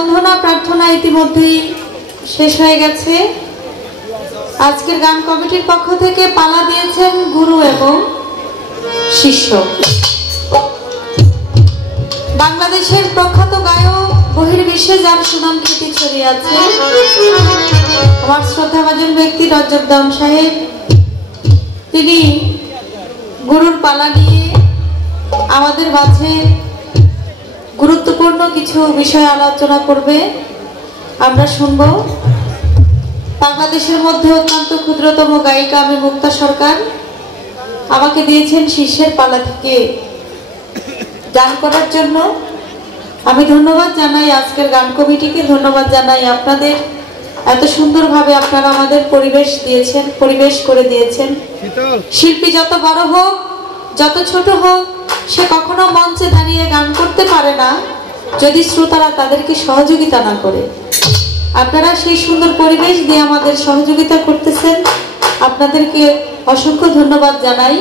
বন্দনা প্রার্থনা ইতিমধ্যেই শেষ হয়ে গেছে। আজকের গান কমিটির পক্ষ থেকে পালা দিয়েছেন গুরু এবং শিষ্য। বাংলাদেশের প্রখ্যাত গায়ক, বহির্বিশ্বে যার সুনাম খ্যাতি ছড়িয়ে আছে, আমার শ্রদ্ধাভাজন ব্যক্তি রজব দাম সাহেব, তিনি গুরুর পালা নিয়ে আমাদের মাঝে গুরুত্বপূর্ণ কিছু বিষয় আলোচনা করবে, আমরা শুনব। বাংলাদেশের মধ্যে অত্যন্ত ক্ষুদ্রতম গায়িকা আমি মুক্তা সরকার, আমাকে দিয়েছেন শিষ্যের পালা থেকে গান করার জন্য। আমি ধন্যবাদ জানাই আজকের গান কমিটিকে, ধন্যবাদ জানাই আপনাদের, এত সুন্দরভাবে আপনারা আমাদের পরিবেশ করে দিয়েছেন। শিল্পী যত বড় হোক, যত ছোট হোক, সে কখনো মঞ্চে দাঁড়িয়ে গান করতে পারে না যদি শ্রোতারা তাদেরকে সহযোগিতা না করে। আপনারা সেই সুন্দর পরিবেশ দিয়ে আমাদের সহযোগিতা করতেছেন, আপনাদেরকে অসংখ্য ধন্যবাদ জানাই।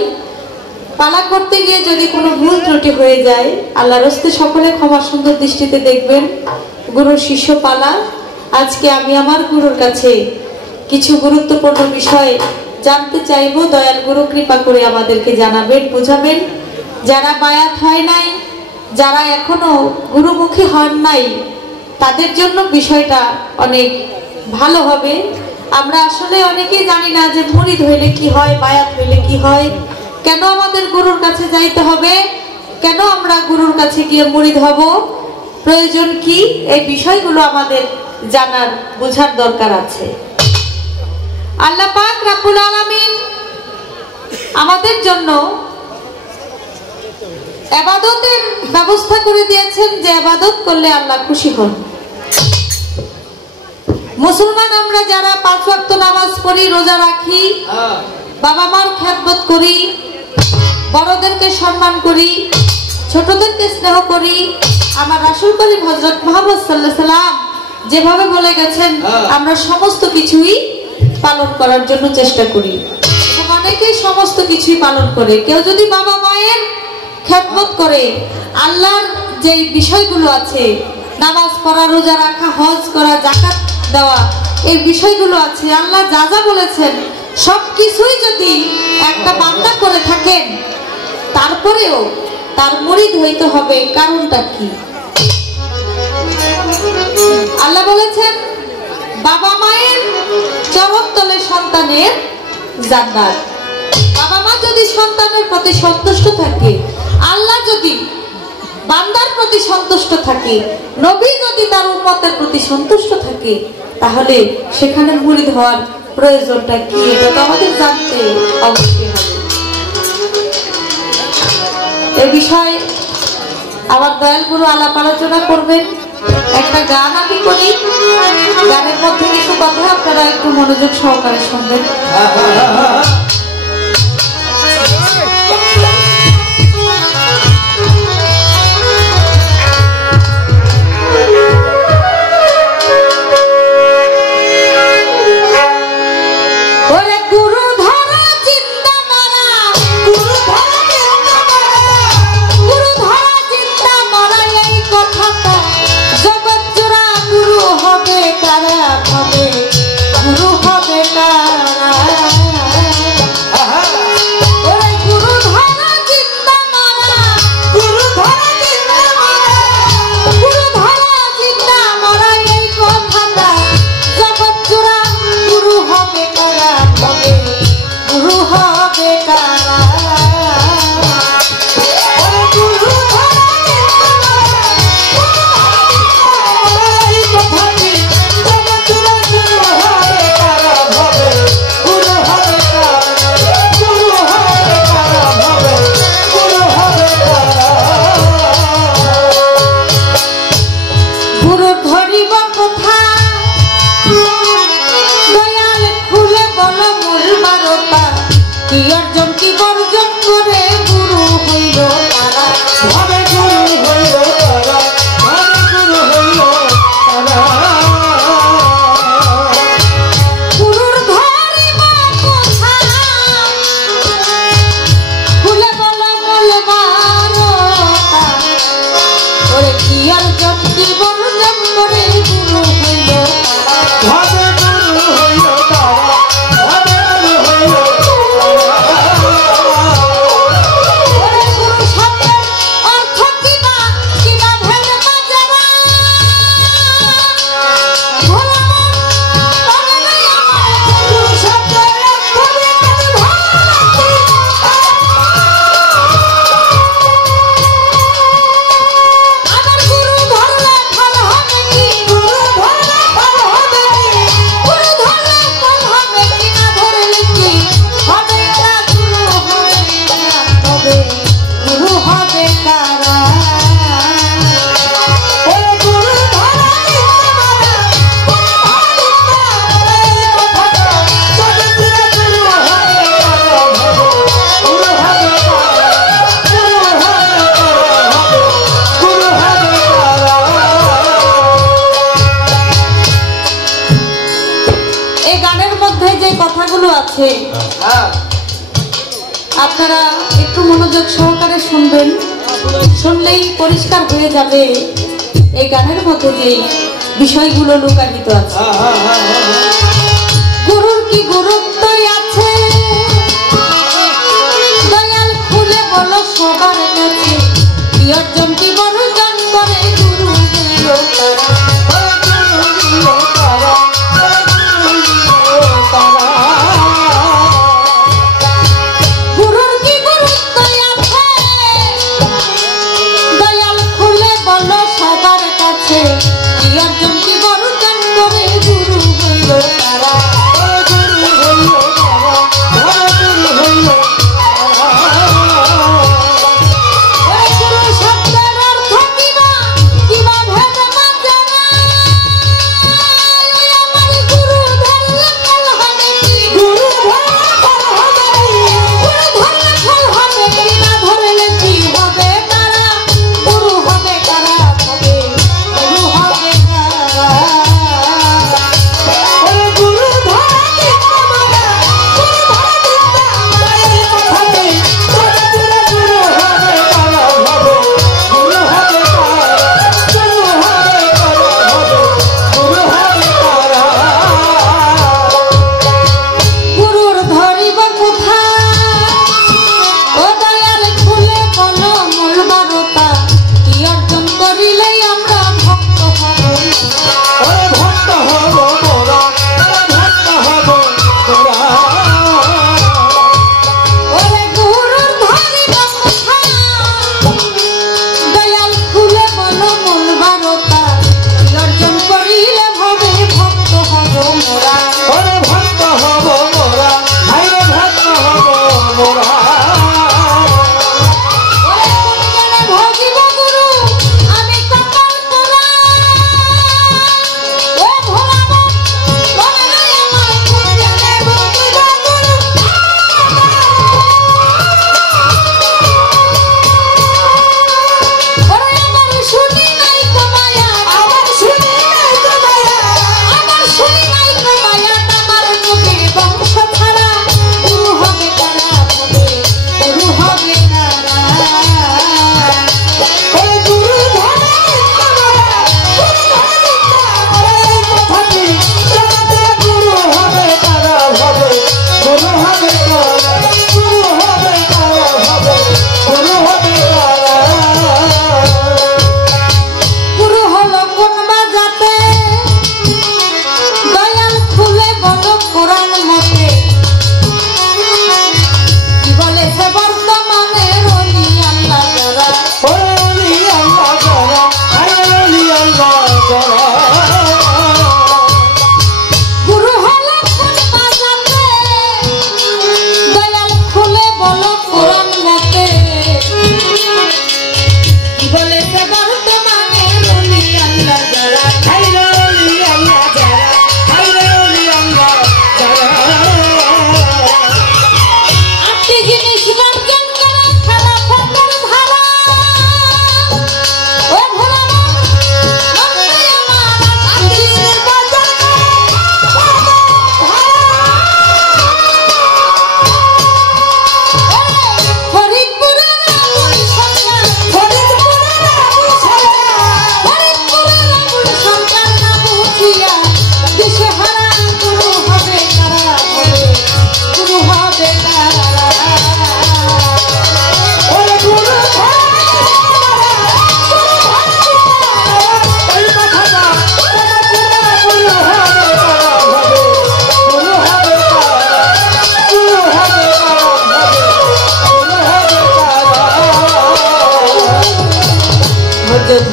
পালা করতে গিয়ে যদি কোনো ভুল ত্রুটি হয়ে যায়, আল্লাহর হস্তে সকলে ক্ষমা সুন্দর দৃষ্টিতে দেখবেন। গুরুর শিষ্য পালা। আজকে আমি আমার গুরুর কাছে কিছু গুরুত্বপূর্ণ বিষয় জানতে চাইব, দয়াল গুরু কৃপা করে আমাদেরকে জানাবেন, বোঝাবেন। যারা বায়াত হয় নাই, যারা এখনো গুরুমুখী হন নাই, তাদের জন্য বিষয়টা অনেক ভালো হবে। আমরা আসলে অনেকেই জানি না যে মুরিদ হইলে কি হয়, বায়াত হইলে কি হয়, কেন আমাদের গুরুর কাছে যাইতে হবে, কেন আমরা গুরুর কাছে গিয়ে মুরিদ হব, প্রয়োজন কি, এই বিষয়গুলো আমাদের জানার বোঝার দরকার আছে। আল্লাহ পাক রব্বুল আলামিন আমাদের জন্য ইবাদতের ব্যবস্থা করে দিয়েছেন, যে ইবাদত করলে আল্লাহ খুশি হন। মুসলমান আমরা যারা 5 ওয়াক্ত নামাজ পড়ি, রোজা রাখি, বাবা মার খেদমত করি, বড়দেরকে সম্মান করি, ছোটদেরকে স্নেহ করি, আমার রাসূল করিম হযরত মুহাম্মদ সাল্লাল্লাহু আলাইহি সাল্লাম যেভাবে বলে গেছেন, আমরা সমস্ত কিছুই পালন করার জন্য চেষ্টা করি। অনেকেই সমস্ত কিছুই পালন করে। কেউ যদি বাবা মায়ের খেদমত করে, আল্লাহর যে বিষয়গুলো আছে, নামাজ পড়া, রোজা রাখা, হজ করা, যাকাত দেওয়া, এই বিষয়গুলো আছে, আল্লাহ যা যা বলেছেন সবকিছুই যদি একটা বান্দা করে থাকেন, তারপরেও তার মুরিদ হইতে হবে। কারণটা কি? আল্লাহ বলেছেন, বাবা মায়ের চরণ তলে সন্তানের জান্নাত। বাবা মা যদি সন্তানের প্রতি সন্তুষ্ট থাকে, আল্লাহ যদি বান্দার প্রতি সন্তুষ্ট থাকে, নবী যদি তার উম্মতের প্রতি সন্তুষ্ট থাকে, তাহলে সেখানে মুরিদ হওয়ার প্রয়োজনটা কি, এটা তো আমাদের জানতে অবশ্যই হবে। এই বিষয়ে আমার দয়াল গুরু আলাপ আলোচনা করবেন। একটা গান আমি করি, গানের মধ্যে কিছু কথা আপনারা একটু মনোযোগ সহকারে শুনবেন। গুরু হবে কারা আছে, আপনারা একটু মনোযোগ সহকারে শুনবেন, শুনলেই পরিষ্কার হয়ে যাবে এই গানের মধ্যে যে বিষয়গুলো লুকায়িত আছে। গুরুর কি গুরুত্ব আছে দয়াল খুলে বলো সবার কাছে, কি অর্জন কি বর্জন করে গুরু হইল তারা। গুরুর কি গুরুত্ব আছে দয়াল খুলে বলো সবার কাছে, কি অর্জন কি বর্জন করে গুরু হইল তারা।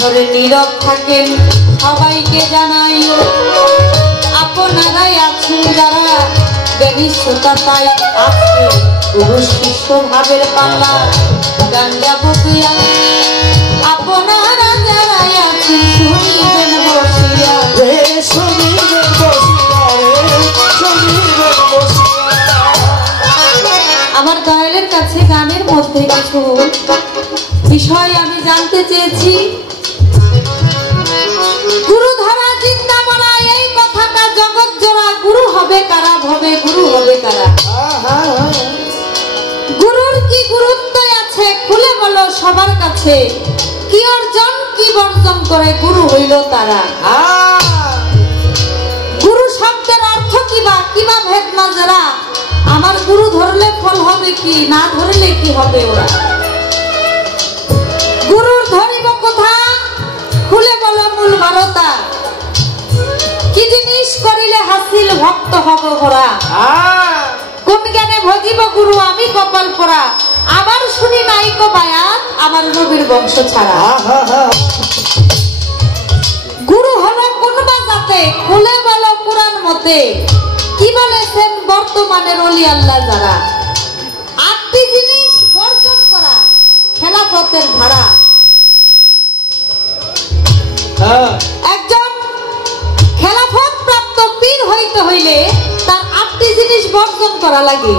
ধরে নীরব থাকেন সবাইকে জানাই, আপনারাই আছেন যারা জ্ঞানী শ্রোতা, তাই আজকে গুরু শিষ্য ভাবের পাল্লা গান যাবতীয় আপনারা যারাই আছেন শুনিবেন বসিয়া, শুনিবেন বসিয়া। আমার দয়ালের কাছে গানের মধ্যে কিছু বিষয় আমি জানতে চেয়েছি। গুরু ধরা চিন্তা বলা এই কথাটা জগৎ জোড়া, গুরু হবে কারা, ভবে গুরু হবে কারা। সবার কাছে, কি অর্জন কি বর্জন করে গুরু হইল তারা। গুরু শব্দের অর্থ কিবা ভেদ না যারা, আমার গুরু ধরলে ফল হবে কি, না ধরলে কি হবে ওরা। গুরুর ধরিব কথা, খুলে বলো মূল বারতা, কি জিনিস করিলে হাসিল ভক্ত হব ওরা। কোন জ্ঞানে ভজিব গুরু আমি কপাল পরা, আবার শুনি নাইকো বায়াত আমার নবীর বংশ ছাড়া। গুরু হলো কোন বাজাতে, খুলে বলো কুরআন মতে, কি বলেছেন বর্তমানের ওলি আল্লাহ যারা। 8টি জিনিস বর্জন করা খেলাফতের ধারা। একজন খেলাফত প্রাপ্ত পীর হইতে হইলে তার 8টি জিনিস বর্জন করা লাগে।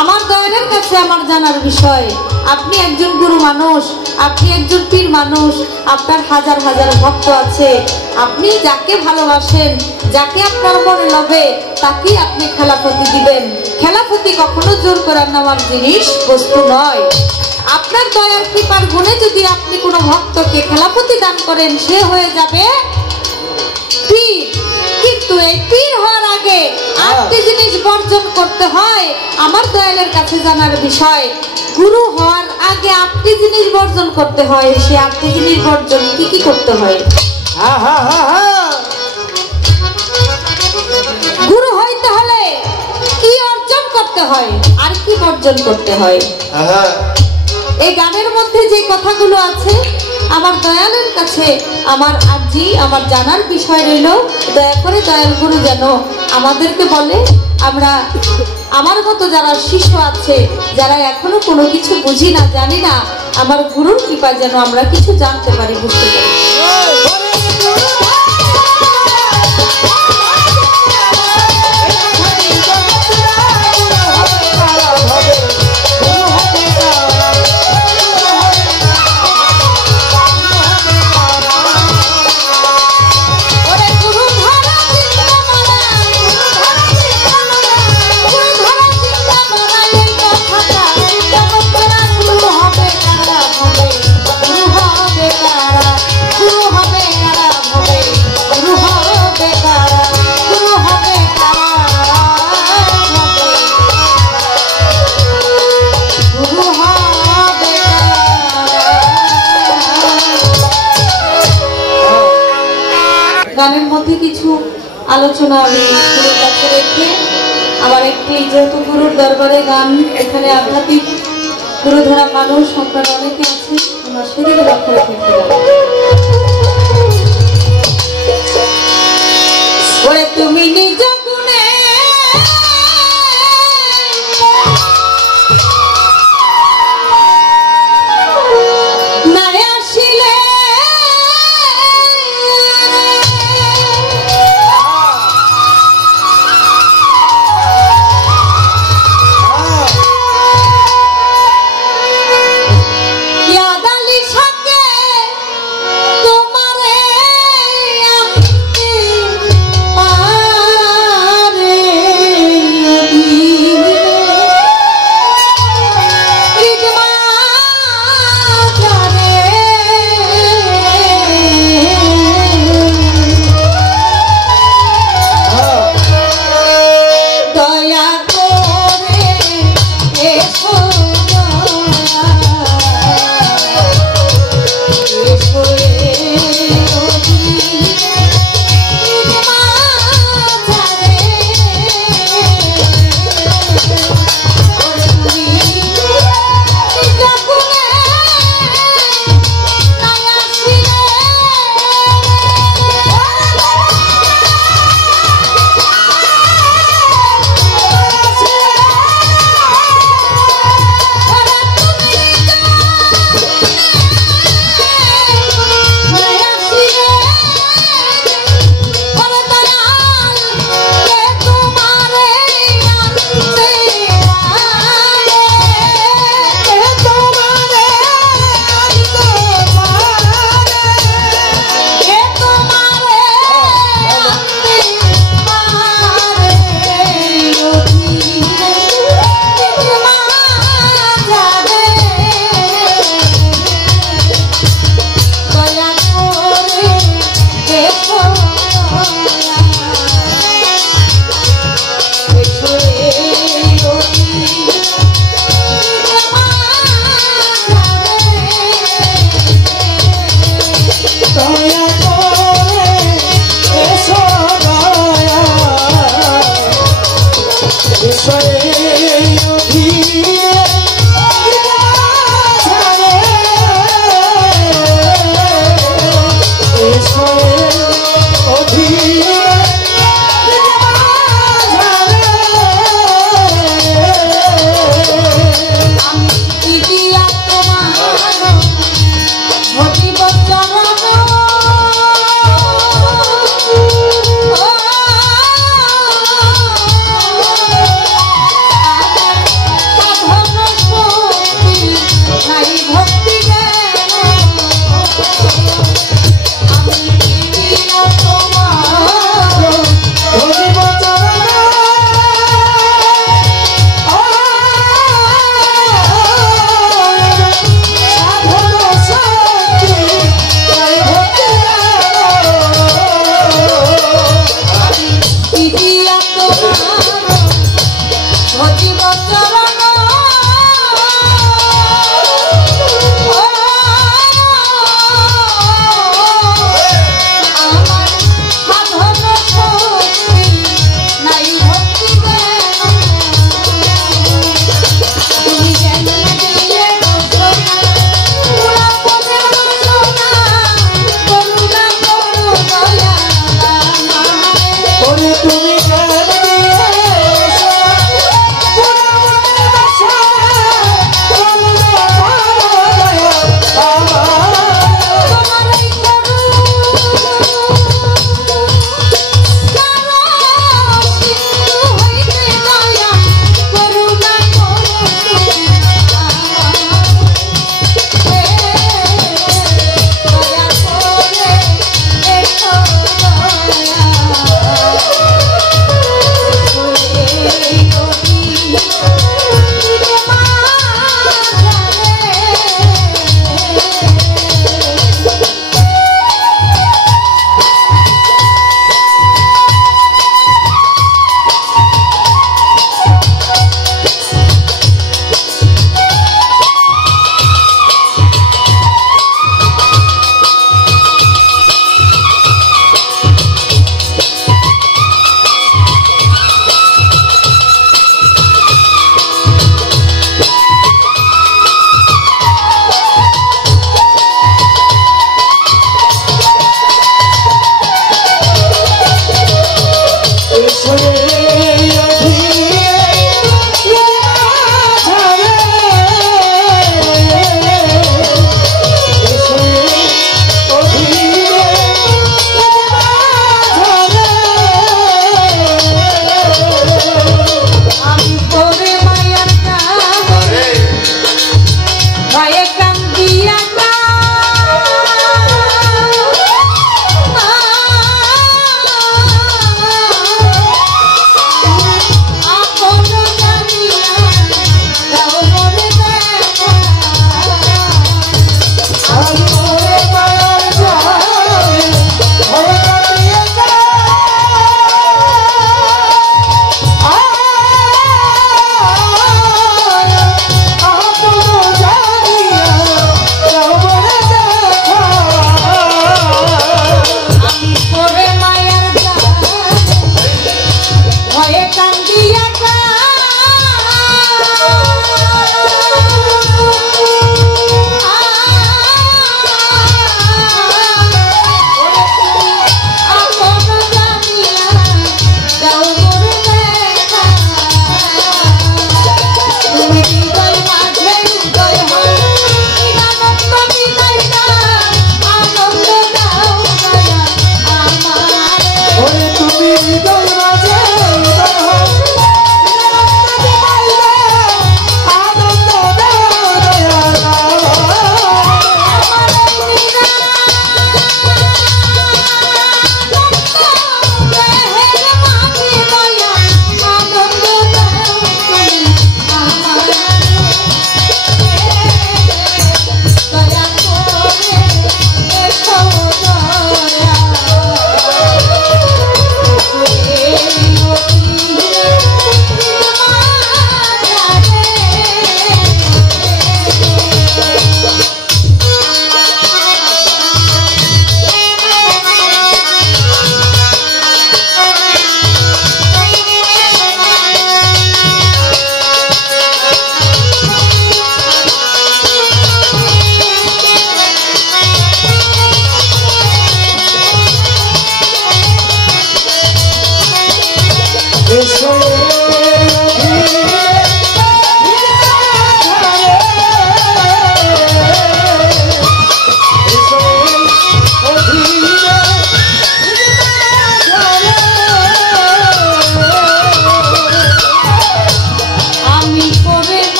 আমার দয়ালের কাছে আমার জানার বিষয়, আপনি একজন গুরু মানুষ, আপনি একজন পীর মানুষ, আপনার হাজার হাজার ভক্ত আছে, আপনি যাকে ভালোবাসেন, যাকে আপনার মনে লবে, তাকেই আপনি খেলাফতি দিবেন। খেলাফতি কখনো জোর করার নেওয়ার জিনিস, বস্তু নয়। আপনার দয়ার কৃপার গুণে যদি আপনি কোনো ভক্তকে খেলাফতি দান করেন, সে হয়ে যাবে পীর। কিন্তু এই পীর হওয়ার আগে 8টি জিনিস বর্জন করতে হয়। আমার দয়ালের কাছে জানার বিষয়, গুরু হওয়ার আগে 8টি জিনিস বর্জন করতে হয়। সে 8টি জিনিস বর্জন কি কি করতে হয়? গুরু হইতে হলে কি অর্জন করতে হয় আর কি বর্জন করতে হয়। এই গানের মধ্যে যে কথাগুলো আছে, আমার দয়ালের কাছে আমার আরজি, আমার জানার বিষয় রইল, দয়া করে দয়াল গুরু যেন আমাদেরকে বলে, আমরা আমার মতো যারা শিশু আছে, যারা এখনো কোনো কিছু বুঝি না, জানি না, আমার গুরুর কৃপা যেন আমরা কিছু জানতে পারি, বুঝতে পারি। গানের মধ্যে কিছু আলোচনা আমি গুরুর কাছে রেখে, আমার একটি, যেহেতু গুরুর দরবারে গান, এখানে আধ্যাত্মিক গুরু ধরা মানুষ আপনারা অনেকে আছেন, আমরা সেদিকে লক্ষ্য রেখে ওরে তুমি নিজ গুণে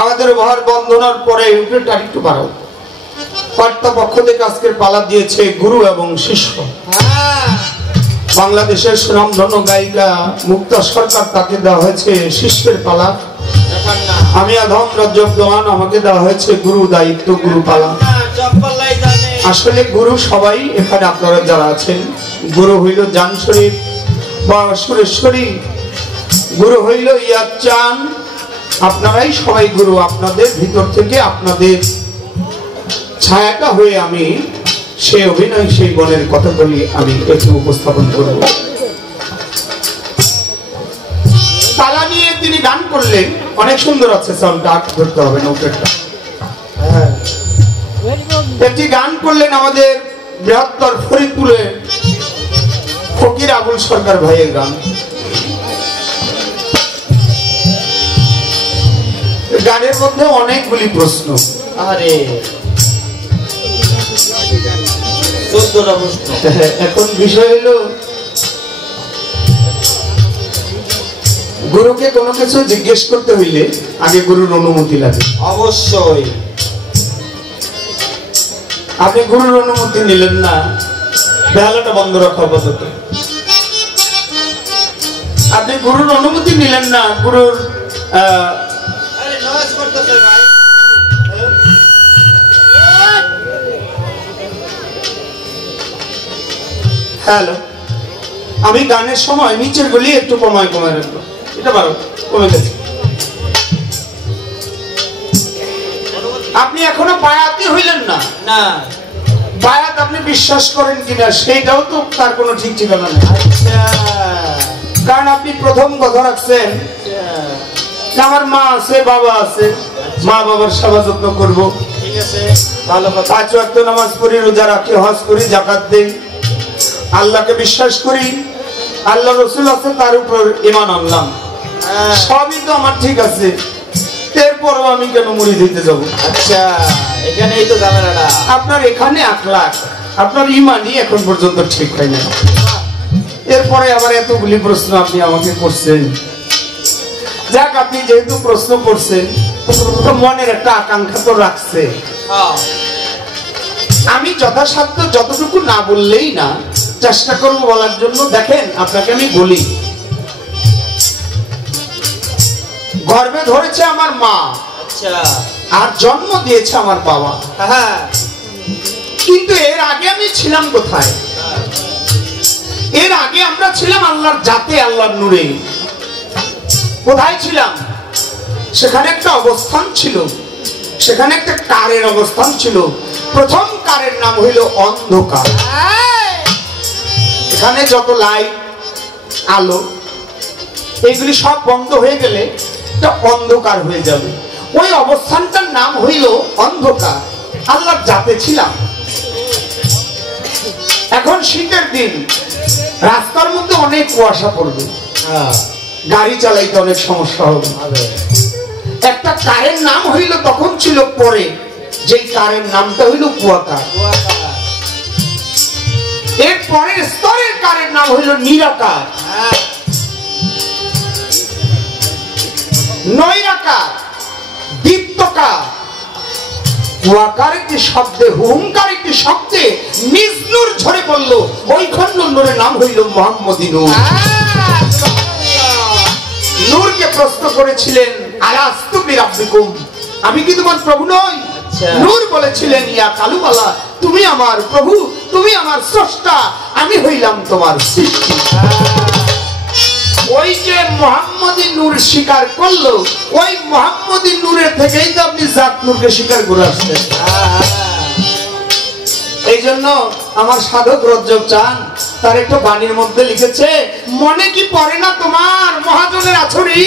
আমাদের ভার বন্ধনার পরে উপরেটা একটু বাড়াও। কর্তা পক্ষ থেকে আজকের পালা দিয়েছে গুরু এবং শিষ্য। বাংলাদেশের সুনামধন্য গায়িকা মুক্তা সরকার, তাকে দেওয়া হয়েছে শিষ্যের পালা। আমি আধম রজব দোয়ান, আমাকে দেওয়া হয়েছে গুরু দায়িত্ব, গুরু পালা। আসলে গুরু সবাই এখানে আপনারা যারা আছেন, গুরু হইল জান শরীফ বা সুরেশ্বরী, গুরু হইল ইয়াদ চান, আপনারাই সবাই গুরু। আপনাদের ভিতর থেকে আপনাদের ছায়াটা হয়ে আমি সেই অভিনয়, সেই বনের কথাগুলি আমি একটু উপস্থাপন করব। তালা নিয়ে তিনি গান করলেন, অনেক সুন্দর আছে, সাউন্ডটা আট ধরতে হবে না উপরেরটা। একটি গান করলেন আমাদের বৃহত্তর ফরিদপুরের ফকির আবুল সরকার ভাইয়ের গান। গানের মধ্যে অনেকগুলি প্রশ্ন। আরে 14টা প্রশ্ন। এখন বিষয় হলো, গুরুকে কোনো কিছু জিজ্ঞেস করতে হইলে আগে গুরুর অনুমতি লাগে। অবশ্যই। আপনি গুরুর অনুমতি নিলেন না, বেহালাটা বন্ধ রাখা আপাতত। আপনি গুরুর অনুমতি নিলেন না, গুরুর হ্যালো, আমি গানের সময় নিচের গুলি একটু কমায় রাখবো। এটা বারো কমে গেছে। আপনি এখনো বায়াতি হইলেন না। না, বায়াত আপনি বিশ্বাস করেন কিনা সেইটাও তো তার কোনো ঠিক ঠিকানা নেই। কারণ আপনি প্রথম কথা রাখছেন আমার মা আছে, বাবা আছে, মা বাবার সেবা যত্ন করবো। ঠিক আছে, ভালো কথা। 5 ওয়াক্ত নামাজ পড়ি, রোজা রাখি, হজ করি, যাকাত দেই, আল্লাহকে বিশ্বাস করি, আল্লাহ রসুল আছে, তার উপর ঈমান আনলাম। সবই তো আমার ঠিক আছে, এরপরও আমি কেন মুড়ি দিতে যাব? আচ্ছা, এখানেই তো ঝামেলাটা। আপনার এখানে আখলাক, আপনার ঈমানই এখন পর্যন্ত ঠিক হয় না। এরপরে আবার এতগুলি প্রশ্ন আপনি আমাকে করছেন। যাক, আপনি যেহেতু প্রশ্ন করছেন, তো মনের একটা আকাঙ্ক্ষা তো রাখছে। আমি যথাসাধ্য যতটুকু না বললেই না, চেষ্টা করব বলার জন্য। দেখেন, আপনাকে আমি বলি, গর্ভে ধরেছে আমার মা, আচ্ছা, আর জন্ম দিয়েছে আমার বাবা। হ্যাঁ, কিন্তু এর আগে আমি ছিলাম কোথায়? এর আগে আমরা ছিলাম আল্লাহর জাতে, আল্লাহর নূরে। কোথায় ছিলাম? সেখানে একটা অবস্থান ছিল, সেখানে একটা কারের অবস্থান ছিল। প্রথম কারের নাম হইল অন্ধকার। এখানে যত লাইট, আলো, এইগুলি সব বন্ধ হয়ে গেলে এটা অন্ধকার হয়ে যাবে। ওই অবস্থানটার নাম হইল অন্ধকার। আল্লাহর জাতে ছিলাম। এখন শীতের দিন, রাস্তার মধ্যে অনেক কুয়াশা পড়বে, গাড়ি চালাইতে অনেক সমস্যা হবে। একটা কারের নাম হইল, তখন ছিল পরে, যেই কারের নামটা হইল কুয়াকার। এর পরের স্তরের কারের নাম হইল নিরাকার, নৈরাকার, দীপ্তকার। কুয়াকার একটি শব্দে, হুঙ্কার একটি শব্দে নিজ নূর ঝরে পড়লো। ওই খন্ড নূরের নাম হইল মুহাম্মদী নূর। নূরকে প্রশ্ন করেছিলেন, আলাস্তু বিরাব্বিকুম, আমি কি তোমার প্রভু নই? নূর বলেছিলেন, ইয়া কালুওয়ালা, তুমি আমার প্রভু, তুমি আমার স্রষ্টা, আমি হইলাম তোমার সৃষ্টি। ওই যে মুহাম্মদী নূর স্বীকার করলো, ওই মুহাম্মদী নূরের থেকেই তো আপনি জাত নূরকে স্বীকার করে আসছেন। এই জন্য আমার সাধক রজ্জব চান, তার একটা বাণীর মধ্যে লিখেছে, মনে কি পড়ে না তোমার মহাজনের আছড়ি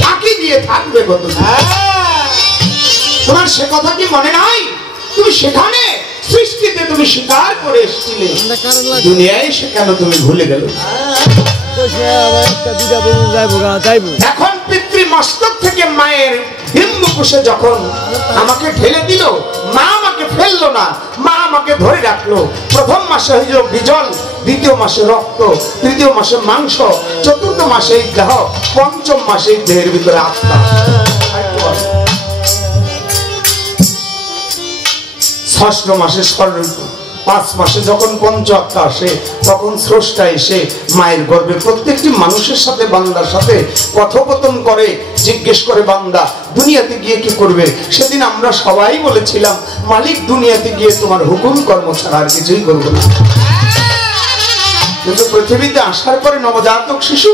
ফাঁকি দিয়ে থাকবে কত? তোমার সে কথা কি মনে নাই? তুমি সেখানে সৃষ্টিতে তুমি স্বীকার করে এসেছিলে, দুনিয়ায় সে কেন তুমি ভুলে গেল? এখন পিতৃ মস্তক থেকে মায়ের হিম্মুকুশে যখন আমাকে ঢেলে দিল, মা আমাকে ফেললো না, মা আমাকে ধরে রাখলো। প্রথম মাসে হইল বিজল, দ্বিতীয় মাসে রক্ত, তৃতীয় মাসে মাংস, চতুর্থ মাসে দেহ, পঞ্চম মাসে দেহের ভিতরে আত্মা। ষষ্ঠ মাসে স্বর্ণ, 5 মাসে যখন পঞ্চহত্যা আসে তখন স্রষ্টা এসে মায়ের গর্ভে প্রত্যেকটি মানুষের সাথে বান্দার সাথে কথোপকথন করে, জিজ্ঞেস করে বান্দা দুনিয়াতে গিয়ে কি করবে। সেদিন আমরা সবাই বলেছিলাম মালিক দুনিয়াতে গিয়ে তোমার হুকুম কর্ম ছাড়া আর কিছুই করবো না। কিন্তু পৃথিবীতে আসার পরে নবজাতক শিশু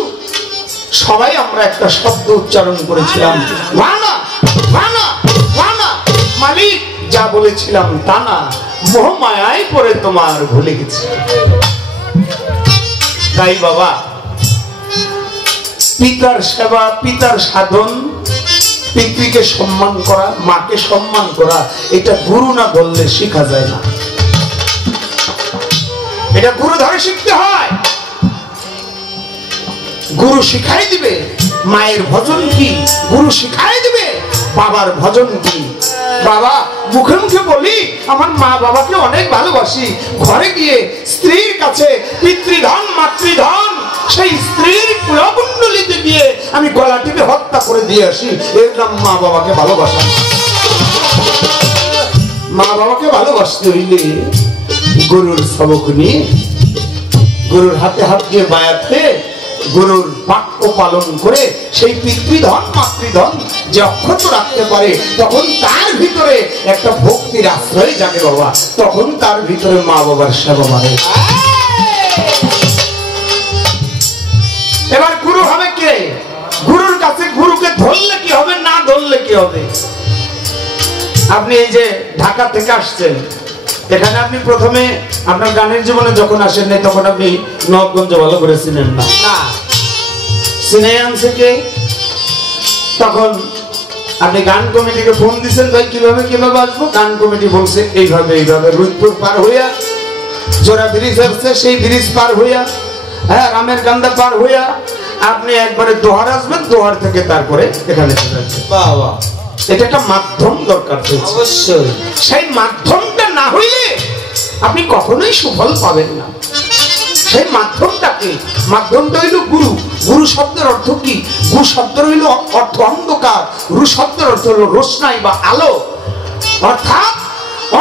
সবাই আমরা একটা শব্দ উচ্চারণ করেছিলাম, মানা মানা মানা, মালিক যা বলেছিলাম তা না, মোহমায়ায় পড়ে তোমার ভুলে গেছি। তাই বাবা পিতার সেবা, পিতার সাধন, পিতৃকে সম্মান করা, মাকে সম্মান করা, এটা গুরু না বললে শেখা যায় না। এটা গুরু ধরে শিখতে হয়। গুরু শিখাই দিবে মায়ের ভজন কি, গুরু শিখাই দিবে বাবার ভজন কি। বাবা মুখে মুখে বলি আমার মা বাবাকে অনেক ভালোবাসি, ঘরে গিয়ে স্ত্রীর কাছে পিতৃধন মাতৃধন সেই স্ত্রীর কুলকুণ্ডলিতে গিয়ে আমি গলা টিপে হত্যা করে দিয়ে আসি, এর নাম মা বাবাকে ভালোবাসা। মা বাবাকে ভালোবাসতে হইলে গুরুর সবক নিয়ে, গুরুর হাতে হাত দিয়ে বায়াত হয়ে, গুরুর বাক্য পালন করে সেই পিতৃধন মাতৃধন যে অক্ষত রাখতে পারে, তখন তার ভিতরে একটা ভক্তির আশ্রয় জাগে বাবা, তখন তার ভিতরে মা বাবার সেবা বাড়ে। এবার গুরু হবে কে? গুরুর কাছে গুরুকে ধরলে কি হবে, না ধরলে কি হবে? আপনি এই যে ঢাকা থেকে আসছেন, এখানে আপনি প্রথমে আপনার গানের জীবনে যখন আসেন নাই তখন আপনি নবগঞ্জ ভালো করে চিনেন না, চিনে আনছে কে? তখন আপনি গান কমিটিকে ফোন দিচ্ছেন, ভাই কিভাবে কিভাবে আসবো? গান কমিটি বলছে এইভাবে এইভাবে, রুইপুর পার হইয়া জোড়া ব্রিজ আসছে, সেই ব্রিজ পার হইয়া, হ্যাঁ রামের কান্দা পার হইয়া আপনি একবারে দোহার আসবেন, দোহার থেকে তারপরে এখানে চলে আসবেন। বাবা এটা একটা মাধ্যম দরকার হয়েছে, অবশ্যই সেই মাধ্যমটা না হইলে আপনি কখনোই সুফল পাবেন না। সেই মাধ্যমটাকে, মাধ্যমটা হইল গুরু। গুরু শব্দের অর্থ কি? গুরু শব্দের হইল অর্থ অন্ধকার, গুরু শব্দের অর্থ হলো রোশনাই বা আলো, অর্থাৎ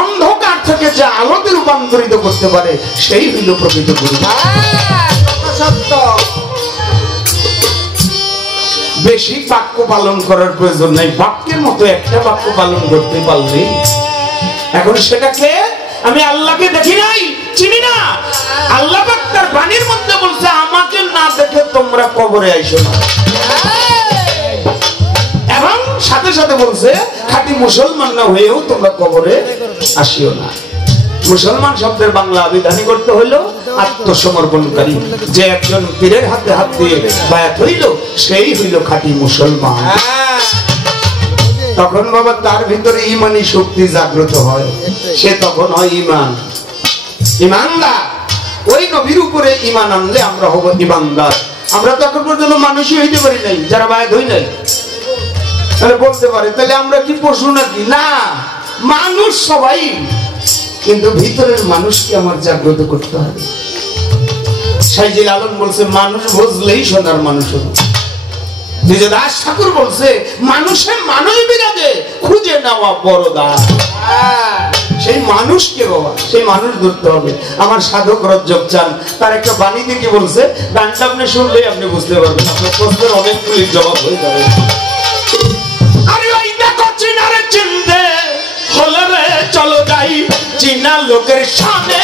অন্ধকার থেকে যে আলোতে রূপান্তরিত করতে পারে সেই হইল প্রকৃত গুরু। সত্য। বেশি বাক্য পালন করার প্রয়োজন নাই, বাক্যের মতো একটা বাক্য পালন করতে পারলে। এখন সেটাকে আমি আল্লাহকে দেখি নাই, চিনি না। আল্লাহ পাক তার বাণীর মধ্যে বলছে আমাকে না দেখে তোমরা কবরে আইসো না, এবং সাথে সাথে বলছে খাঁটি মুসলমান না হয়েও তোমরা কবরে আসিও না। মুসলমান শব্দের বাংলা আবিধানিক করতে হইল আত্মসমর্পণকারী। যে একজন পীরের হাতে হাত দিয়ে বায়াত হইল সেই হইল খাঁটি মুসলমান। তখন বাবা তার ভিতরে ইমানি শক্তি জাগ্রত হয়, সে তখন হয় ইমান, ইমানদার। ওই নবীর উপরে ইমান আনলে আমরা হব ইমানদার। আমরা তো এখন পর্যন্ত মানুষই হইতে পারি নাই, যারা বায়াত হই নাই। তাহলে বলতে পারে তাহলে আমরা কি পশু নাকি? না, মানুষ সবাই, কিন্তু ভিতরের মানুষকে আমার জাগ্রত করতে হবে। সাইজিল আলম বলছে মানুষ বুঝলেই সোনার মানুষ হলো। নিজে দাস ঠাকুর বলছে মানুষের মানুষ বিরাজে, খুঁজে নেওয়া বড় দাস। সেই মানুষকে বাবা, সেই মানুষ ধরতে হবে। আমার সাধক রজ্জব চান তার একটা বাণী থেকে বলছে, গানটা আপনি শুনলেই আপনি বুঝতে পারবেন, আপনার প্রশ্নের অনেকগুলি জবাব হয়ে যাবে। আরে ওই দেখো চিনারে চিনতে হলে রে চলো যাই, চিনা লোকের সামনে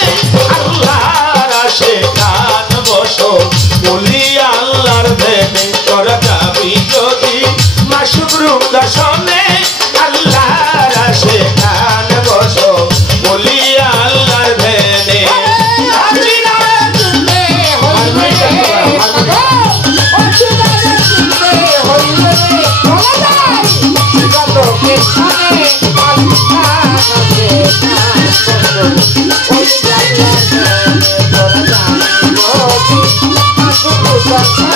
আল্লাহর আশিকান বসো, বলি আল্লাহর দেবে তোরা যাবি যদি মাসুক রূপ দর্শনে, আল্লাহর আশিকান বসো, বলি আল্লাহর দেবে। Oh,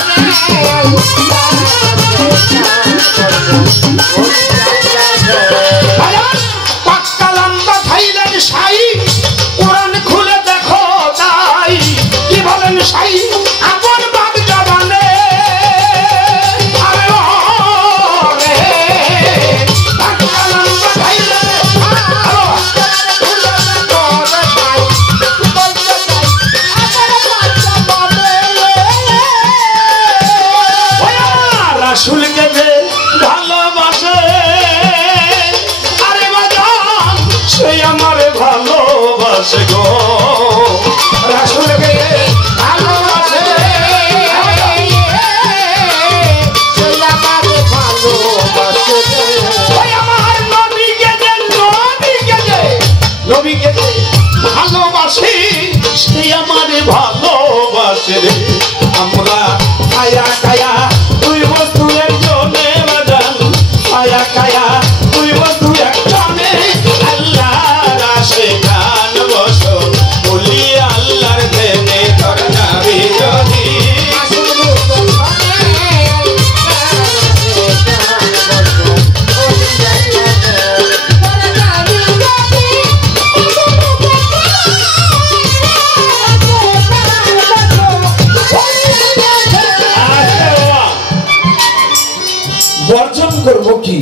বর্জন করব কি?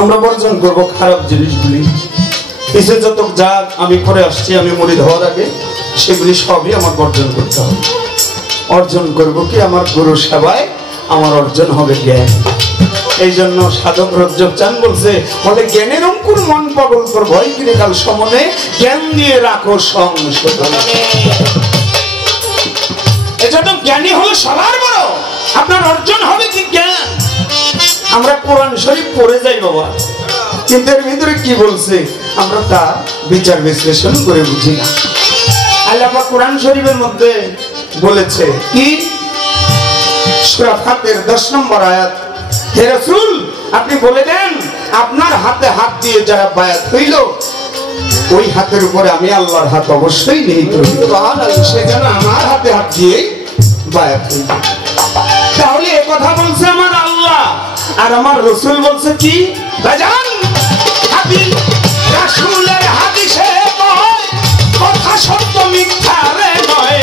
আমরা বর্জন করব খারাপ জিনিসগুলি। পিছে যত যা আমি করে আসছি, আমি মুড়ি ধোয়ার আগে সেগুলি সবই আমার বর্জন করতে হবে। অর্জন করব কি? আমার গুরু সেবায় আমার অর্জন হবে জ্ঞান। এই জন্য সাধক রজ্জব চান বলছে, বলে জ্ঞানের অঙ্কুর মন পাগল কর, ভয় কিনে কাল সমনে জ্ঞান দিয়ে রাখো সংশোধনে। এজন্য জ্ঞানী হলো সবার বড়। আপনার অর্জন হবে কি? জ্ঞান। আমরা কোরআন শরীফ পড়ে যাই বাবা, কিন্তু এর ভিতরে কি বলছে আমরা তা বিচার বিশ্লেষণ করে বুঝি না। আল্লাহ পাক কোরআন শরীফের মধ্যে বলেছে কি? সূরা ফাতির 10 নম্বর আয়াত, হে রাসূল আপনি বলে দেন আপনার হাতে হাত দিয়ে যারা বায়াত হইল, ওই হাতের উপরে আমি আল্লাহর হাত অবশ্যই নিহিত হইল, সেজন্য আমার হাতে হাত দিয়ে বায়াত হইল। তাহলে এই কথা বলছে আমার আল্লাহ, আর আমার রাসূল বলছে কি? বাজান হাদিস রাসূলের হাদিসে কয় কথা সত্য মিথ্যা রে নয়,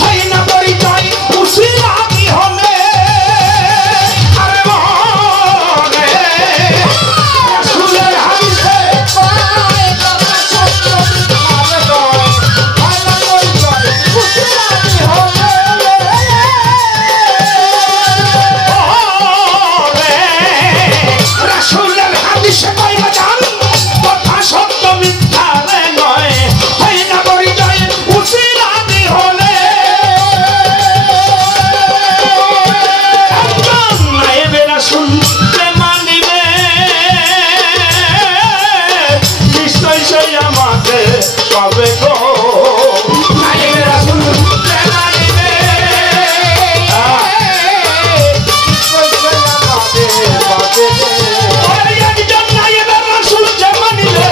হয় না পরিচয় উসিলা কি হবে। আরে মনে রাসূলের হাদিসে কয় কথা সত্য মিথ্যা রে নয়, হয় না পরিচয় উসিলা কি হবে। রাসূলের হাদিসে কয় বাজান কথা সত্য মিথ্যা রে নয়, হয় না পরিচয় উসিলা কি হবে। নায়েবে রাসূল যে মানিবে নিশ্চয় সেই আমাকে পাবে গো। নায়েবে রাসূল যে মানিবে নিশ্চয় সেই আমাকে পাবে গো। ওরে একজন নায়েবে রাসূল যে মানিবে,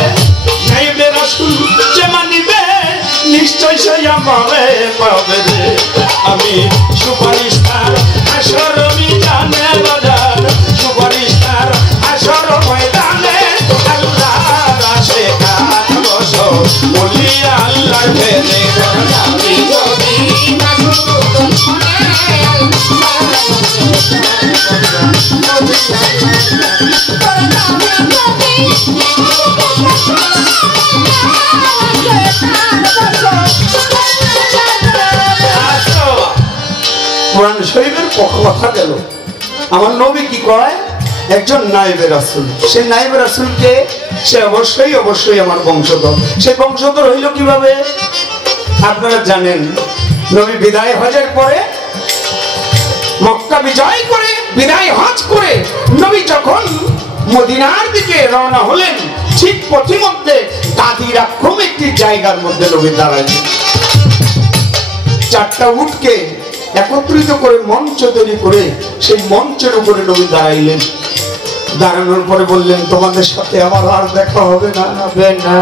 নায়েবে রাসূল যে মানিবে নিশ্চয় সেই আমাকে পাবে রে। আমি সুপারিশার হাসর ময়দানে বাজার, সুপারিশার হাসর ময়দানে আল্লাহর আশিকাত বসো, বলি আল্লাহর প্রেমে আমি যদি কোরআন শরীফের কথা গেল। আমার নবী কি কয়? একজন নায়েবে রাসূল। সে নায়েবে রাসূলকে সে অবশ্যই অবশ্যই আমার বংশধর। সে বংশধর হইল কিভাবে? আপনারা জানেন, নবী বিদায় হজের পরে মক্কা বিজয় করে বিদায় হজ করে নবী যখন মদিনার দিকে রওনা হলেন, ঠিক পথিমধ্যে গাদির আক্রম একটি জায়গার মধ্যে নবী দাঁড়ালেন। 4টা উটকে একত্রিত করে মঞ্চ তৈরি করে সেই মঞ্চের উপরে নবী দাঁড়াইলেন। দাঁড়ানোর পরে বললেন, তোমাদের সাথে আমার আর দেখা হবে না, হবে না,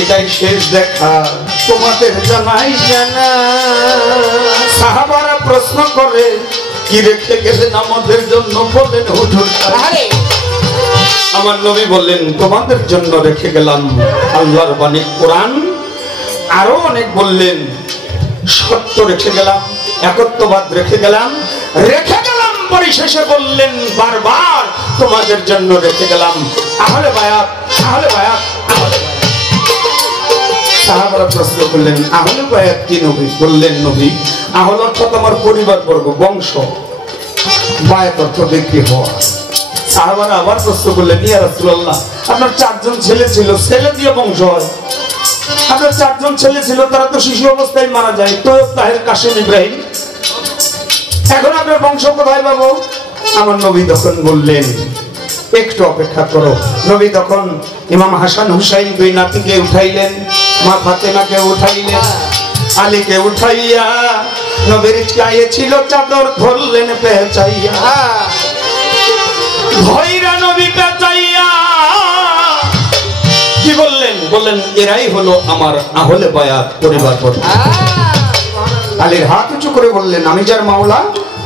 এটাই শেষ দেখা, তোমাদের জানাই জানা। সাহাবারা প্রশ্ন করে, কি রেখে গেলেন আমাদের জন্য? বলেন হুজুর। আমার নবী বললেন, তোমাদের জন্য রেখে গেলাম আল্লাহর বাণী কোরআন। আরো অনেক বললেন, সত্য রেখে গেলাম, একত্ববাদ রেখে গেলাম, পরিশেষে বললেন বারবার, তোমাদের জন্য রেখে গেলাম আহলে বায়াত, আহলে বায়াত, আহলে বায়াত। সাহাবারা প্রশ্ন করলেন, আহলে বায়াত কি নবী? বললেন, নবী আহল অর্থাৎ আমার পরিবারবর্গ, বংশ, বায়াত অর্থ বিক্রি হওয়া। সাহাবারা আবার প্রশ্ন করলেন, ইয়া রাসূলুল্লাহ আপনার 4 জন ছেলে ছিল, ছেলে দিয়ে বংশ হয়, আপনার 4 জন ছেলে ছিল, তারা তো শিশু অবস্থায় মারা যায়, তো তাহের কাসেম ইব্রাহিম, এখন আপনার বংশ কোথায় পাবো? আমার নবী তখন বললেন, একটু অপেক্ষা করো। নবী তখন ইমাম হাসান হুসাইন 2 নাতিকে উঠাইলেন, মা ফাতেমাকে উঠাইলেন, আলীকে উঠাইয়া নবীর গায়ে ছিল চাদর ধরলেন পেঁচাইয়া, ভয়রা নবী পেঁচাইয়া কি বললেন? বললেন, এরাই হলো আমার আহলে বায়াত পরিবারবর্গ। আলীর হাত উঁচু করে বললেন, আমি যার মাওলা,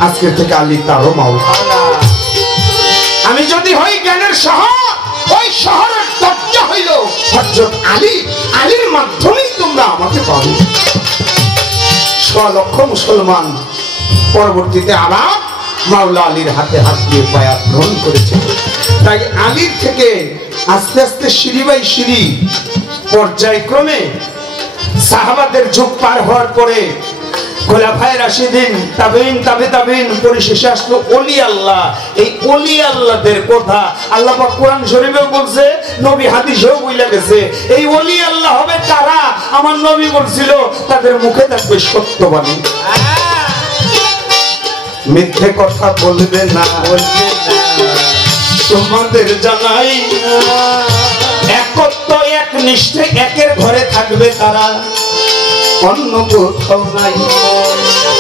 আজকের থেকে আলী তারও মাওলা। আমি যদি হই জ্ঞানের শহর, ওই শহরের দরজা হইল হযরত আলী, আলীর মাধ্যমেই তোমরা আমাকে পাবে। 1.6 লক্ষ মুসলমান পরবর্তীতে আবার মাওলা আলীর হাতে হাত দিয়ে বায়াত গ্রহণ করেছে। তাই আলীর থেকে আস্তে আস্তে সিঁড়ি বাই সিঁড়ি পর্যায়ক্রমে সাহাবাদের যুগ পার হওয়ার পরে খোলাফায়ে রাশিদিন, তাবেঈন, তাবেঈন, পরিশেষে আসলো ওলি আল্লাহ। এই ওলি আল্লাহদের কথা আল্লাহ পাক কোরআন শরীফেও বলছে, নবী হাদিসেও বলে গেছে। এই ওলি আল্লাহ হবে কারা? আমার নবী বলছিল তাদের মুখে থাকবে সত্যবাণী, মিথ্যে কথা বলবে না। তোমাদের জানাই একত্ব এক নিষ্ঠে একের ঘরে থাকবে তারা, অন্য কোথাও নাই।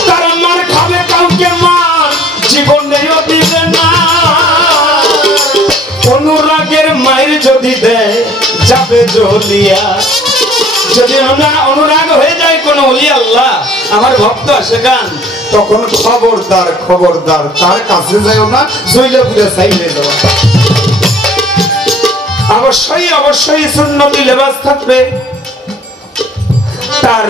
তারা মার খাবে, কাউকে মার জীবনেও দিবে না। অনুরাগের মায়ের যদি দেয় যাবে জ্বলিয়া। যদি অনুরাগ হয়ে যায় কোন ওলি আল্লাহ, আমার ভক্ত আসে গান, তখন খবরদার খবরদার তার কাছে যাও না, জইলে পুরে চাইলে দেওয়া। অবশ্যই অবশ্যই সুন্নতি লেবাস থাকবে, তার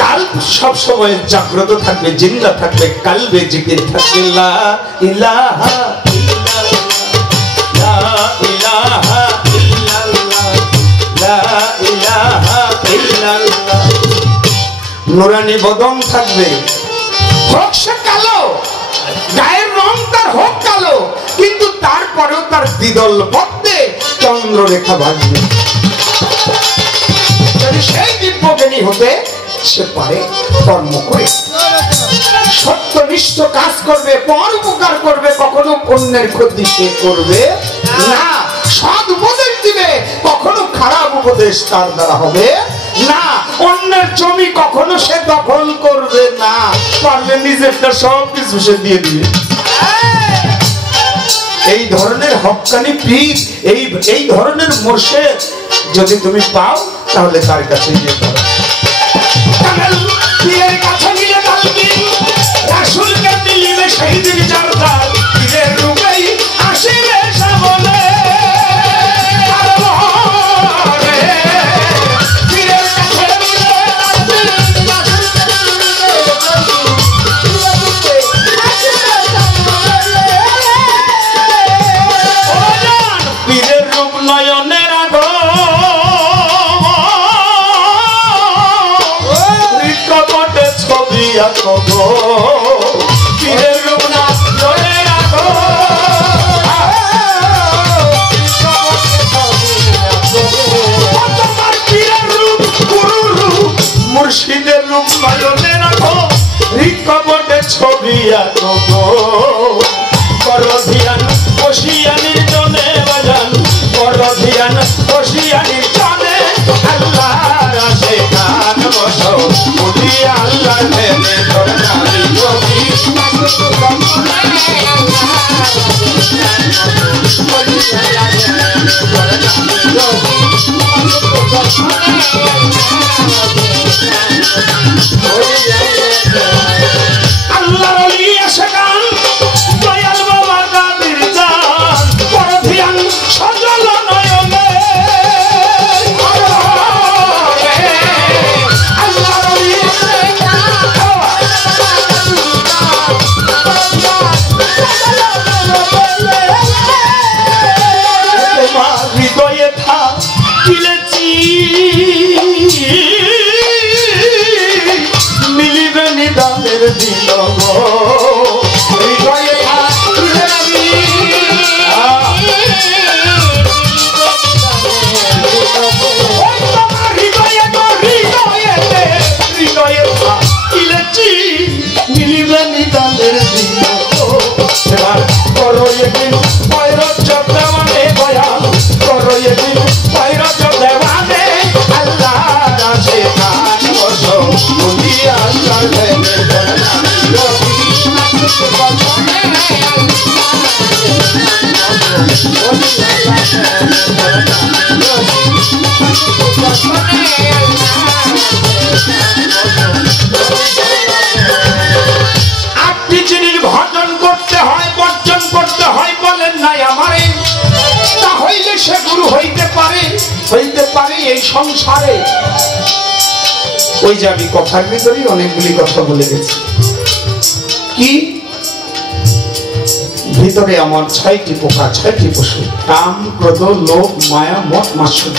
কাল সব সময় জাগ্রত থাকবে, জিন্দা থাকবে, কালবে জিকির থাকবে, লা ইলাহা ইল্লাল্লাহ, লা ইলাহা ইল্লাল্লাহ, লা ইলাহা ইল্লাল্লাহ। নুরানি বদন থাকবে, হোক সে কালো, গায়ের রং তার হোক কালো, কিন্তু তারপরেও তার দ্বিদল পথে চন্দ্ররেখা ভাসবে। যদি সেই দিব্যজ্ঞানী হতে সে পারে কর্ম করে সত্যনিষ্ঠ কাজ করবে, পর উপকার করবে, কখনো অন্যের ক্ষতি সে করবে না। সৎ উপদেশ দিবে, কখনো খারাপ উপদেশ তার দ্বারা হবে না। অন্যের জমি কখনো সে দখল করবে না, পারলে নিজেরটা সব কিছু সে দিয়ে দিবে। এই ধরনের হক্কানি পীর, এই ধরনের মুর্শিদ যদি তুমি পাও, তাহলে তার কাছে যেতে হবে। পীরের কাছে গেলে তালবি রাসূলকে মিলিবে সেই দিন জারদার, পীরের রূপেই আসিবে সামনে। পীরের কাছে গেলে তালবি রাসূলকে মিলিবে পীরের রূপ নয়নের আগো পীরের রূপ নয়নের আগো পীরের রূপ গুরুর রূপ মুর্শিদের রূপ নয়নের আগো, রিকবটে ছবি আঁকো গো। করো ধ্যান বসিয়ানির জনে বাজান, করো ধ্যান বসিয়ানির জনে, আল্লাহর আশিকান বসো মুদি আল্লাহ প্রেমে দরকারি যোগী। আল্লাহর ওলি আসে গান, দয়াল বাবা গাদির জান, করো ধ্যান সজল নয়নে। হৃদয়ে থাকিলেছি মিলিবে নিদানের দিল গো। হৃদয়ে থাকিলেছি হৃদয়ে থাকিলেছি মিলিবে নিদানের দিল গো। এবার করো একদিন পয়রজ দেওয়ানে বয়ান, করো একদিন পয়রজ দেওয়ানে, আল্লাহর আশিকান বসো মুদি আল্লাহ প্রেমে দরকারি যোগী। আপনি যিনি ভজন করতে হয়, বর্জন করতে হয় বলেন নাই আমারে, তা হইলে সে গুরু হইতে পারে এই সংসারে। ওই যে আমি কথার ভিতরেই অনেকগুলি কথা বলে গেছি। কি ভিতরে আমার 6টি পোকা, 6টি পশু, কাম, ক্রোধ, লোভ, মায়া, মদ, মাৎসর্য।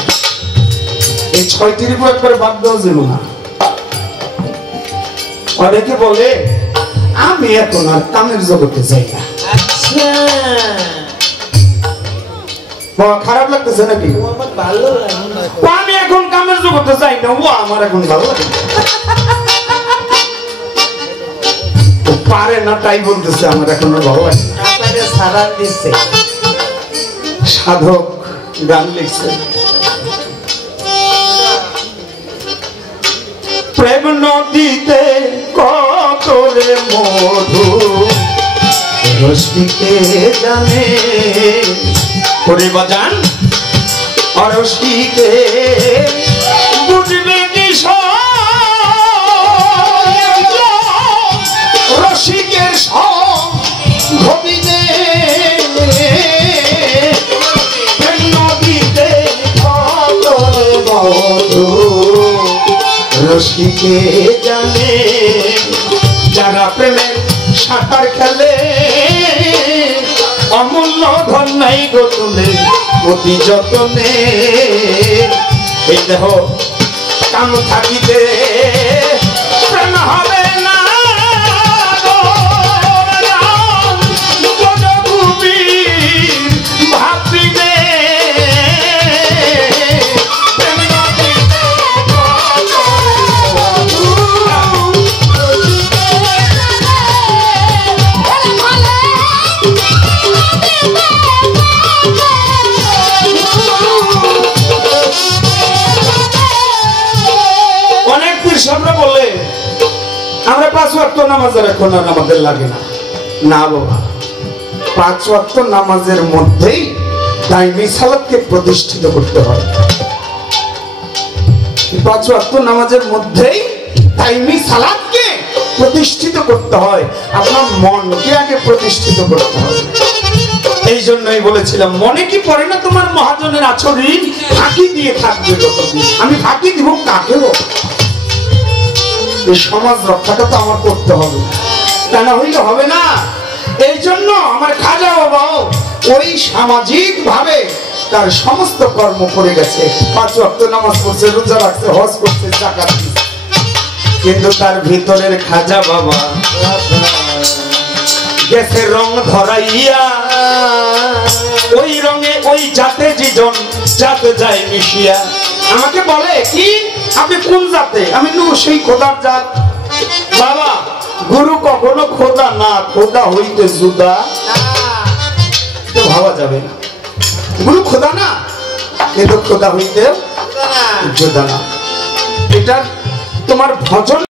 এই 6টির উপর একবারে বাদ দেওয়া যাবে না। অনেকে বলে আমি এখন আর কামের জগতে যাই না। আচ্ছা, খারাপ লাগতেছে নাকি? আমার ভালো লাগে না। আমি এখন কামের জগতে যাই না, ও আমার এখন ভালো লাগে না। ও পারে না তাই বলতেছে আমার এখন আর ভালো লাগে না। আপনাকে সারা দিচ্ছে। সাধক গান লিখছে, প্রেম নদীতে কত রে মধু রসিকে জানে, করে বাজান অরসিকে বুঝবে কি রসিকের সব ঘবিতে নদীতে কত রে মধু রসিকে জানে, যারা প্রেমের সাঁতার খেলে অমূল্য ধন নাই গোতলে অতি যতনে। এই দেহ কাম থাকিতে প্রেম হবে না, ভাবিবে বলে আমরা 5 ওয়াক্ত নামাজের এখন আর আমাদের লাগে না। না বাবা, 5 ওয়াক্ত নামাজের মধ্যেই দাইমি সালাতকে প্রতিষ্ঠিত করতে হয়। 5 ওয়াক্ত নামাজের মধ্যেই দাইমি সালাতকে প্রতিষ্ঠিত করতে হয়। আপনার মনকে আগে প্রতিষ্ঠিত করতে হয়। এই জন্যই বলেছিলাম, মনে কি পড়ে না তোমার মহাজনের আচরণ ফাঁকি দিয়ে থাকবে কতদিন? আমি ফাঁকি দিব কাকেও? এই সমাজ রক্ষাটা তো আমার করতে হবে, তা না হইলে হবে না। এই জন্য আমার খাজা বাবাও ওই সামাজিক ভাবে তার সমস্ত কর্ম করে গেছে। 5 ওয়াক্ত নামাজ পড়ছে, রোজা রাখছে, হজ করছে, যাকাত দিচ্ছে, কিন্তু তার ভিতরের খাজা বাবা গেছে রং ধরাইয়া, ওই রঙে ওই জাতে জীজন জাতে যায় মিশিয়া। আমাকে বলে কি আপনি কোন জাতে? আমি সেই খোদার জাত। বাবা, গুরু কখনো খোদা না, খোদা হইতে জুদা ভাবা যাবে না। গুরু খোদা না, কিন্তু খোদা হইতে জুদা না। এটা তোমার ভজন